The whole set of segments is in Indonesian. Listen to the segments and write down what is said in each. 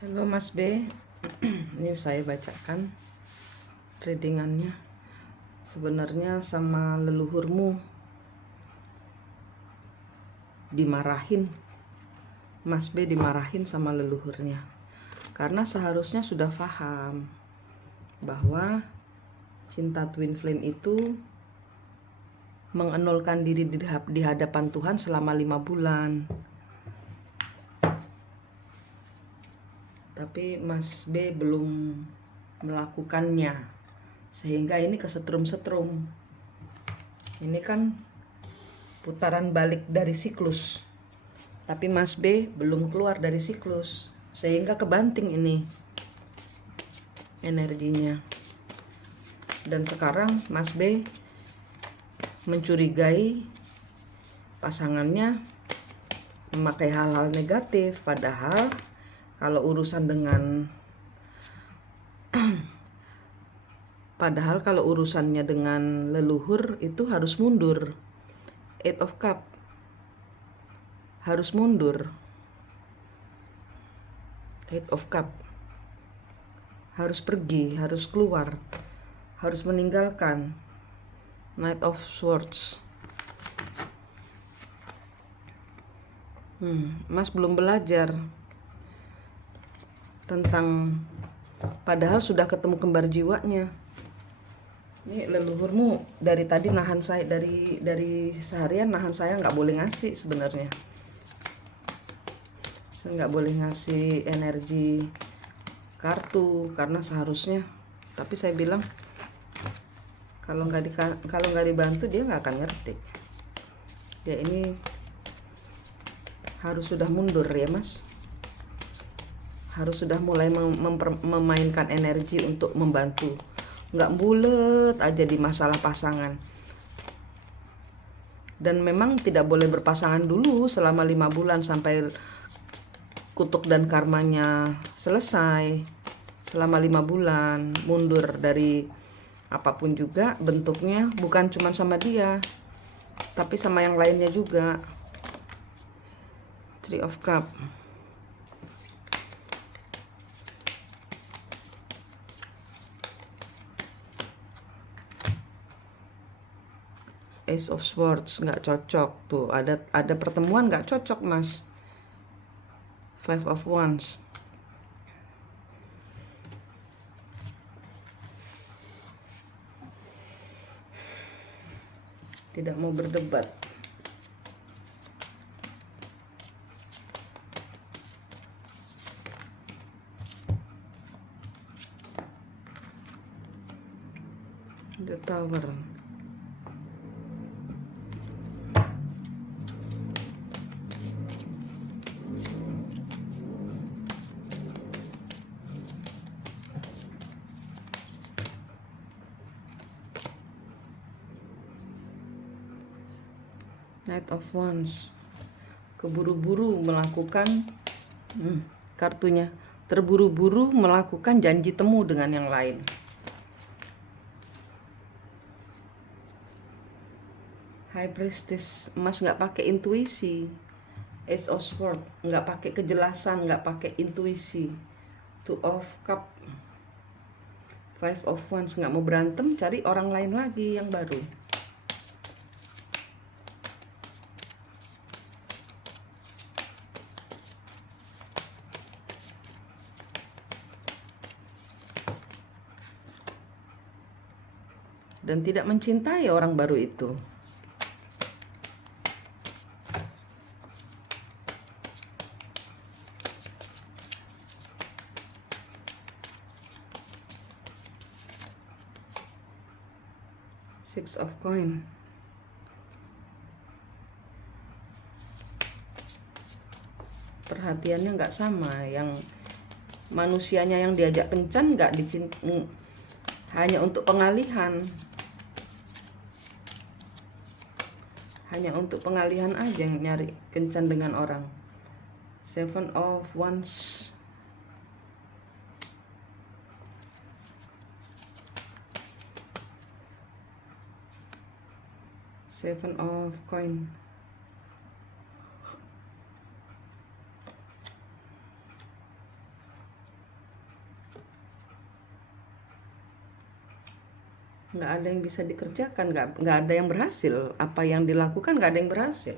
Halo Mas B, ini saya bacakan readingannya. Sebenarnya sama leluhurmu dimarahin, Mas B dimarahin sama leluhurnya. Karena seharusnya sudah paham bahwa cinta twin flame itu mengenolkan diri di hadapan Tuhan selama 5 bulan. Tapi Mas B belum melakukannya, sehingga ini kesetrum-setrum. Ini kan putaran balik dari siklus, tapi Mas B belum keluar dari siklus, sehingga kebanting ini energinya. Dan sekarang Mas B mencurigai pasangannya memakai hal-hal negatif, padahal kalau urusan dengan kalau urusannya dengan leluhur itu harus mundur. Eight of Cup harus mundur. Eight of Cup harus pergi, harus keluar, harus meninggalkan. Knight of Swords. Mas belum belajar tentang, padahal sudah ketemu kembar jiwanya. Ini leluhurmu dari tadi nahan saya, dari seharian nahan saya nggak boleh ngasih sebenarnya. Saya nggak boleh ngasih energi kartu karena seharusnya, tapi saya bilang kalau nggak dibantu dia nggak akan ngerti. Ya ini harus sudah mundur ya Mas. Harus sudah mulai memainkan energi untuk membantu. Nggak bulet aja di masalah pasangan. Dan memang tidak boleh berpasangan dulu selama 5 bulan sampai kutuk dan karmanya selesai. Selama 5 bulan mundur dari apapun juga bentuknya, bukan cuma sama dia, tapi sama yang lainnya juga. Three of Cup. Ace of Swords nggak cocok tuh, ada pertemuan nggak cocok Mas. Five of Wands. Tidak mau berdebat. The Tower. Knight of Wands. Keburu-buru melakukan kartunya, terburu-buru melakukan janji temu dengan yang lain. High Priestess. Mas nggak pakai intuisi. Ace of Swords nggak pakai kejelasan, nggak pakai intuisi. Two of Cup. Five of Wands nggak mau berantem, cari orang lain lagi yang baru. Dan tidak mencintai orang baru itu. Six of Coin. Perhatiannya nggak sama, yang manusianya yang diajak kencan nggak hanya untuk pengalihan. Hanya untuk pengalihan aja nyari kencan dengan orang. Seven of Wands. Seven of Coin. nggak ada yang bisa dikerjakan, nggak ada yang berhasil. Apa yang dilakukan nggak ada yang berhasil.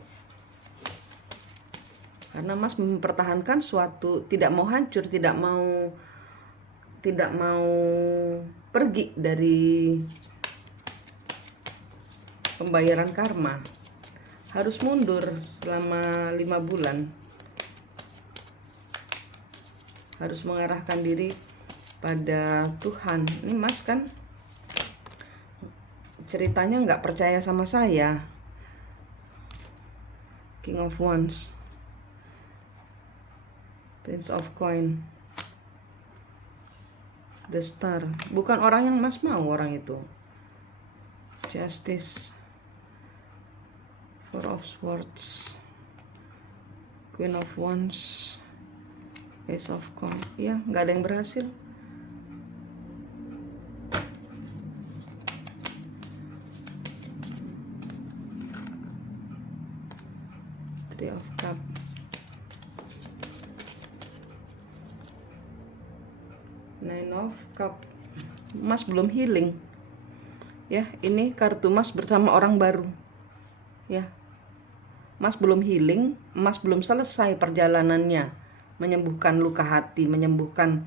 Karena Mas mempertahankan suatu, tidak mau hancur, tidak mau pergi dari pembayaran karma. Harus mundur selama 5 bulan. Harus mengarahkan diri pada Tuhan. Ini Mas kan ceritanya nggak percaya sama saya. King of Wands, Prince of Coin, The Star. Bukan orang yang Mas mau orang itu. Justice, Four of Swords, Queen of Wands, Ace of Coin. Ya, nggak ada yang berhasil. Three of Cup, Nine of Cup. Mas belum healing. Ya, ini kartu Mas bersama orang baru. Ya. Mas belum healing, Mas belum selesai perjalanannya menyembuhkan luka hati, menyembuhkan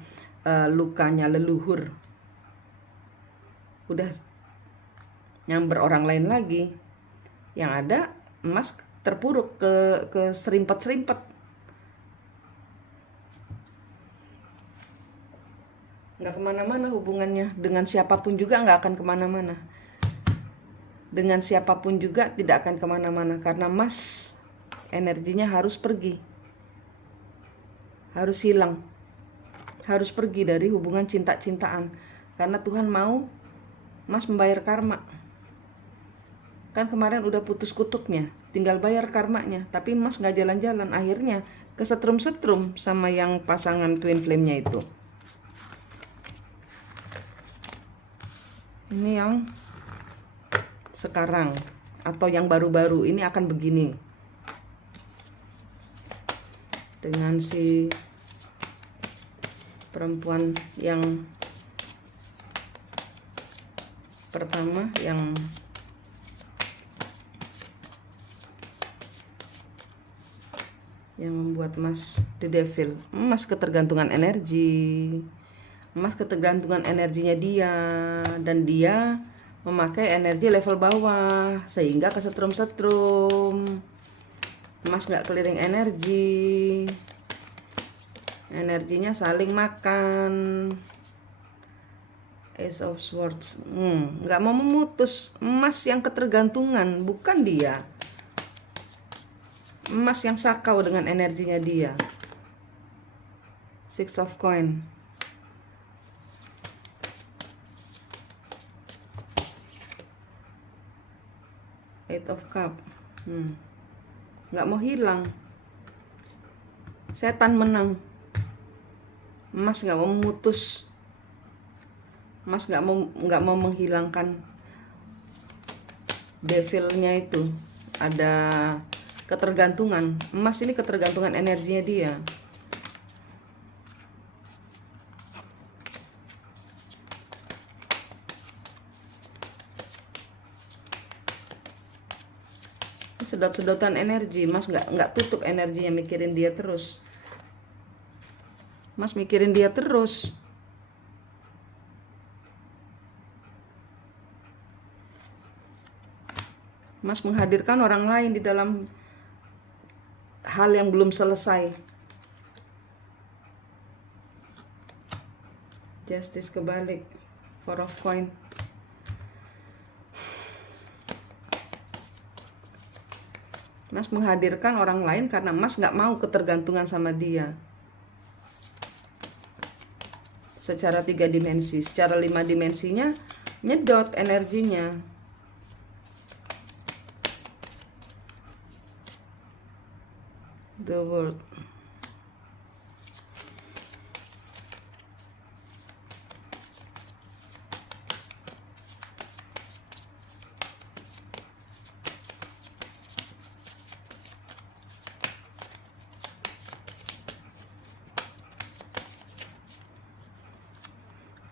lukanya leluhur. Udah nyamber orang lain lagi. Yang ada Mas terpuruk ke serimpet-serimpet. Nggak kemana-mana hubungannya. Dengan siapapun juga nggak akan kemana-mana. Dengan siapapun juga tidak akan kemana-mana. Karena Mas energinya harus pergi. Harus hilang. Harus pergi dari hubungan cinta-cintaan. Karena Tuhan mau Mas membayar karma. Kan kemarin udah putus kutubnya, tinggal bayar karmanya. Tapi Mas gak jalan-jalan, akhirnya kesetrum-setrum sama yang pasangan twin flame-nya itu. Ini yang sekarang atau yang baru-baru ini akan begini. Dengan si perempuan yang pertama yang membuat Mas the devil. Mas ketergantungan energi. Mas ketergantungan energinya dia, dan dia memakai energi level bawah sehingga kesetrum-setrum. Mas gak clearing energi. Energinya saling makan. Ace of Swords. Gak mau memutus. Mas yang ketergantungan, bukan dia. Mas yang sakau dengan energinya dia. Six of Coin. Eight of Cup. Nggak mau hilang. Setan menang. Mas nggak mau memutus. Mas nggak mau menghilangkan devilnya itu. Ada ketergantungan. Mas ini ketergantungan energinya dia. Sedot-sedotan energi. Mas nggak tutup energinya, mikirin dia terus. Mas mikirin dia terus. Mas menghadirkan orang lain di dalam hal yang belum selesai. Justice kebalik. Four of Coin. Mas menghadirkan orang lain karena Mas gak mau ketergantungan sama dia. Secara 3 dimensi. Secara 5 dimensinya nyedot energinya. The World.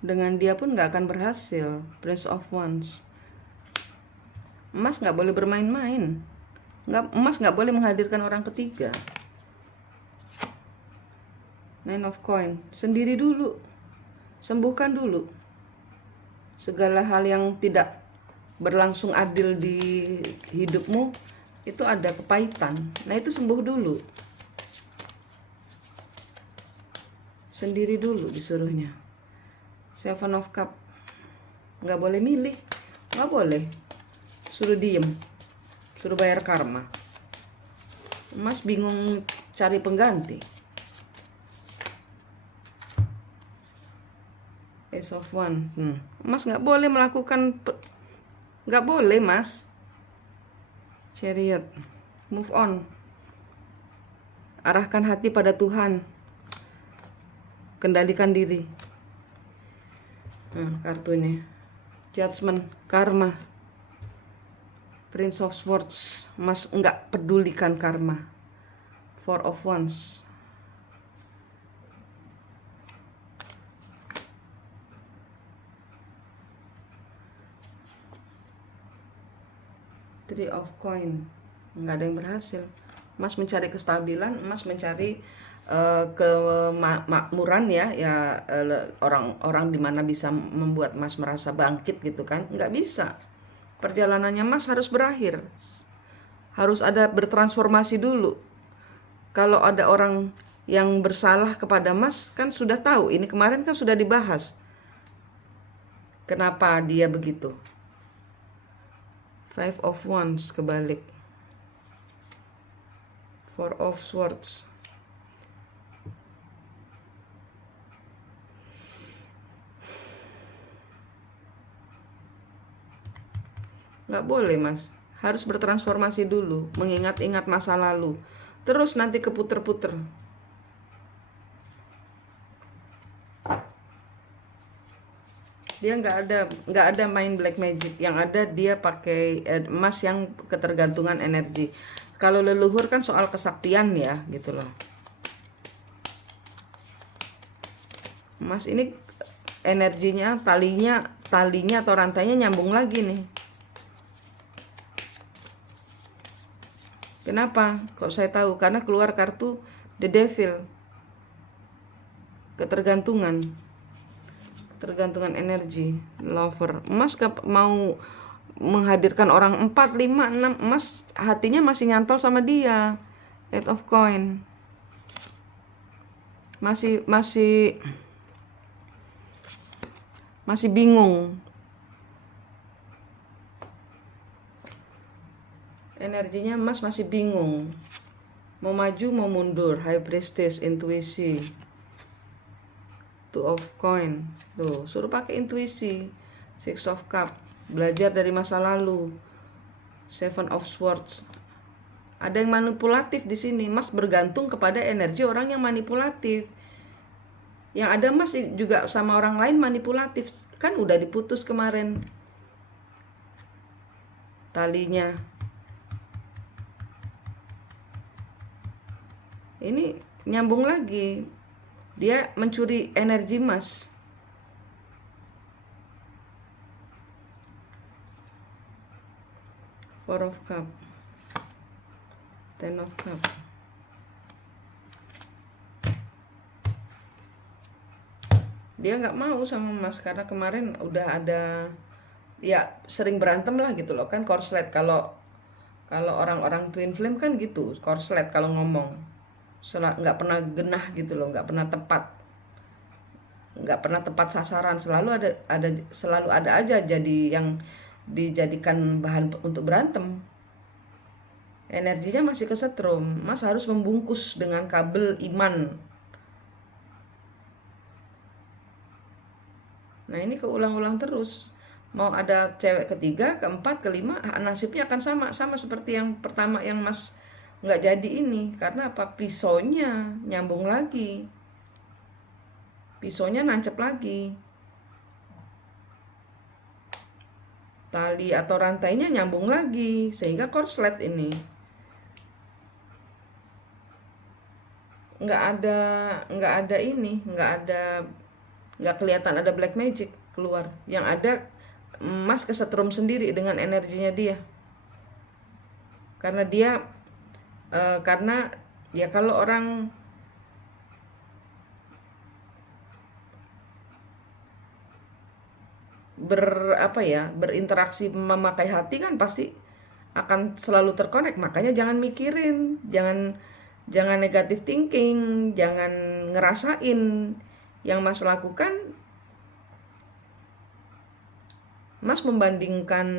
Dengan dia pun nggak akan berhasil. Prince of Wands. Emas nggak boleh bermain-main. Emas nggak boleh menghadirkan orang ketiga. Nine of Coin. Sendiri dulu. Sembuhkan dulu. Segala hal yang tidak berlangsung adil di hidupmu, itu ada kepahitan. Nah, itu sembuh dulu. Sendiri dulu disuruhnya. Seven of Cup. Nggak boleh milih. Nggak boleh. Suruh diem. Suruh bayar karma. Mas bingung cari pengganti. Ace of One. Mas nggak boleh melakukan, nggak boleh mas. Chariot. Move on. Arahkan hati pada Tuhan. Kendalikan diri. Kartunya. Judgment. Karma. Prince of Swords. Mas nggak pedulikan karma. Four of Wands. Three of Coin. Nggak ada yang berhasil. Mas mencari kestabilan, Mas mencari kemakmuran ya orang-orang dimana bisa membuat Mas merasa bangkit gitu kan. Nggak bisa. Perjalanannya Mas harus berakhir. Harus ada bertransformasi dulu. Kalau ada orang yang bersalah kepada Mas, kan sudah tahu. Ini kemarin kan sudah dibahas. Kenapa dia begitu? Five of Wands kebalik. Four of Swords. Nggak boleh mas, harus bertransformasi dulu, mengingat-ingat masa lalu, terus nanti keputer-puter. Dia nggak ada main black magic, yang ada dia pakai emas yang ketergantungan energi. Kalau leluhur kan soal kesaktian ya gitu loh. Emas ini energinya, talinya atau rantainya nyambung lagi nih. Kenapa? Kok saya tahu? Karena keluar kartu The Devil. Ketergantungan energi. Lover. Emas mau menghadirkan orang 4, 5, 6. Emas hatinya masih nyantol sama dia. Eight of Coin. Masih bingung. Energinya Mas masih bingung. Mau maju, mau mundur. High Priestess, intuisi. Two of Coin. Tuh, suruh pakai intuisi. Six of Cup. Belajar dari masa lalu. Seven of Swords. Ada yang manipulatif di sini. Mas bergantung kepada energi orang yang manipulatif. Yang ada Mas juga sama orang lain manipulatif. Kan udah diputus kemarin talinya. Ini nyambung lagi. Dia mencuri energi Mas. Four of Cup. Ten of Cup. Dia nggak mau sama Mas karena kemarin udah ada ya sering berantem lah gitu loh kan, korslet. Kalau orang-orang twin flame kan gitu, korslet kalau ngomong nggak pernah genah gitu loh, nggak pernah tepat sasaran, selalu ada aja jadi yang dijadikan bahan untuk berantem. Energinya masih kesetrum. Mas harus membungkus dengan kabel iman. Nah ini keulang-ulang terus. Mau ada cewek ketiga, keempat, kelima, nasibnya akan sama seperti yang pertama yang Mas nggak jadi ini. Karena apa? Pisaunya nyambung lagi. Pisaunya nancep lagi. Tali atau rantainya nyambung lagi. Sehingga korslet ini. Nggak ada nggak kelihatan ada black magic keluar. Yang ada Mas kesetrum sendiri dengan energinya dia. Karena dia karena ya kalau orang berinteraksi memakai hati kan pasti akan selalu terkonek. Makanya jangan mikirin, jangan negative thinking, jangan ngerasain. Yang Mas lakukan, Mas membandingkan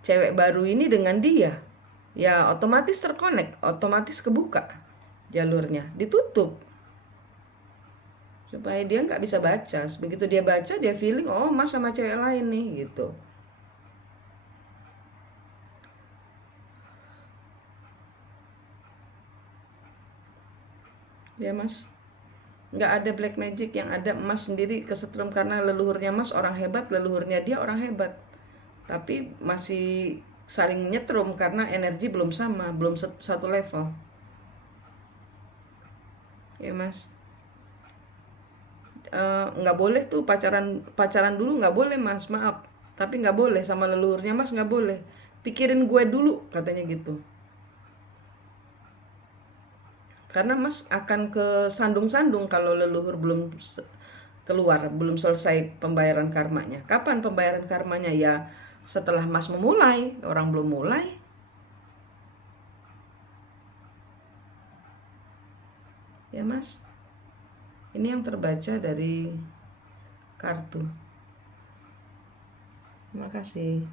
cewek baru ini dengan dia, ya otomatis terkonek, otomatis kebuka jalurnya, ditutup supaya dia nggak bisa baca. Begitu dia baca, dia feeling, oh Mas sama cewek lain nih, gitu. Ya Mas, nggak ada black magic, yang ada Mas sendiri kesetrum karena leluhurnya Mas orang hebat, leluhurnya dia orang hebat, tapi masih saling nyetrum karena energi belum sama, belum satu level. Ya Mas, nggak boleh tuh pacaran dulu, nggak boleh Mas, maaf, tapi nggak boleh sama leluhurnya Mas, nggak boleh. Pikirin gue dulu, katanya gitu. Karena Mas akan ke sandung-sandung kalau leluhur belum keluar, belum selesai pembayaran karmanya. Kapan pembayaran karmanya? Ya setelah Mas memulai, orang belum mulai. Ya Mas, ini yang terbaca dari kartu. Terima kasih.